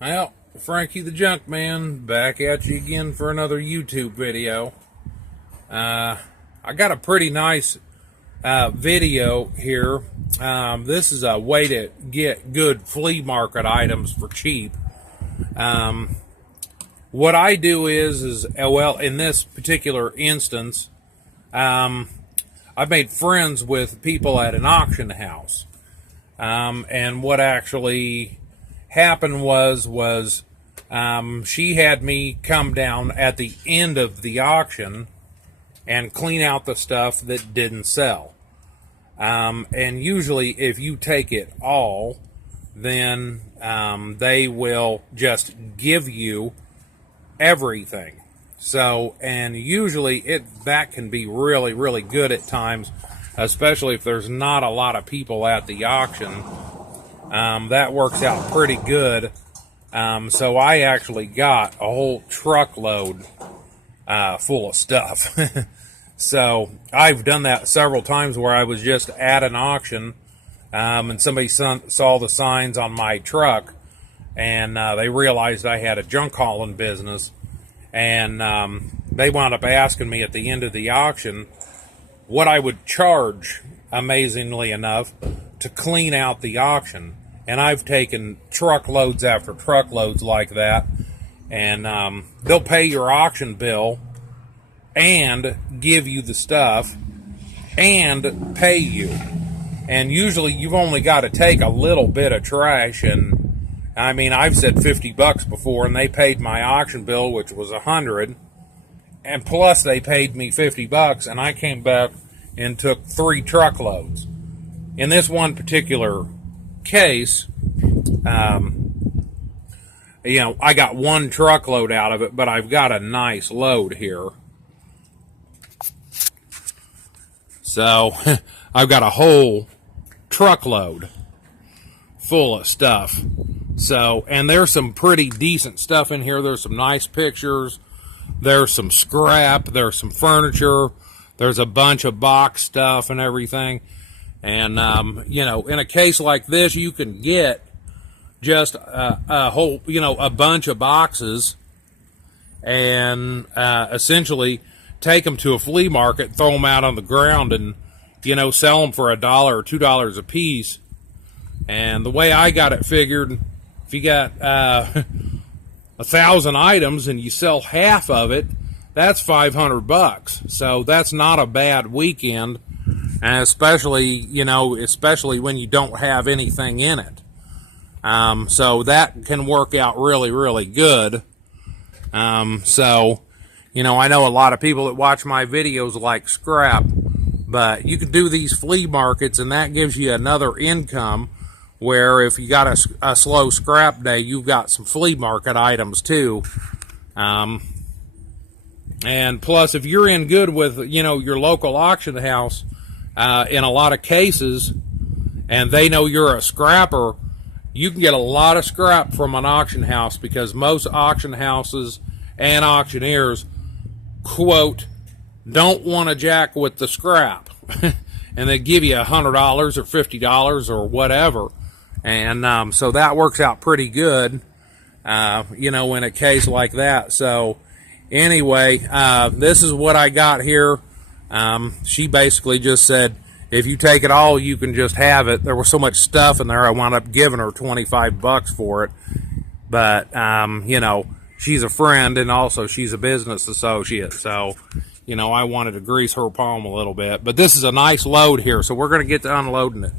Well, Frankie the Junk Man back at you again for another YouTube video. I got a pretty nice video here. This is a way to get good flea market items for cheap. What I do is well, in this particular instance, I've made friends with people at an auction house. And what actually happened was she had me come down at the end of the auction and clean out the stuff that didn't sell. And usually if you take it all, then they will just give you everything. So, and usually that can be really, really good at times, especially if there's not a lot of people at the auction. That works out pretty good. So I actually got a whole truckload full of stuff. So I've done that several times where I was just at an auction, and somebody saw the signs on my truck, and they realized I had a junk hauling business, and they wound up asking me at the end of the auction what I would charge, amazingly enough, to clean out the auction. And I've taken truckloads after truckloads like that, and they'll pay your auction bill and give you the stuff and pay you. And usually you've only got to take a little bit of trash, and I mean, I've said $50 before, and they paid my auction bill, which was $100, and plus they paid me $50, and I came back and took 3 truckloads. In this one particular case, I got 1 truckload out of it, but I've got a nice load here. So I've got a whole truckload full of stuff. So, and there's some pretty decent stuff in here. There's some nice pictures. There's some scrap. There's some furniture. There's a bunch of box stuff and everything. And, in a case like this, you can get just a whole, a bunch of boxes and essentially take them to a flea market, throw them out on the ground, and, sell them for $1 or $2 a piece. And the way I got it figured, if you got 1,000 items and you sell half of it, that's $500. So that's not a bad weekend, and especially when you don't have anything in it. So that can work out really, really good. I know a lot of people that watch my videos like scrap, but you can do these flea markets, and that gives you another income, where if you got a slow scrap day, you've got some flea market items too. And plus, if you're in good with, your local auction house, in a lot of cases, and they know you're a scrapper, you can get a lot of scrap from an auction house, because most auction houses and auctioneers, quote, don't want to jack with the scrap. And they give you $100 or $50 or whatever. And so that works out pretty good, in a case like that. So anyway, this is what I got here. She basically just said, if you take it all, you can just have it. There was so much stuff in there, I wound up giving her $25 for it. But, she's a friend, and also she's a business associate. So, I wanted to grease her palm a little bit. But this is a nice load here, so we're going to get to unloading it.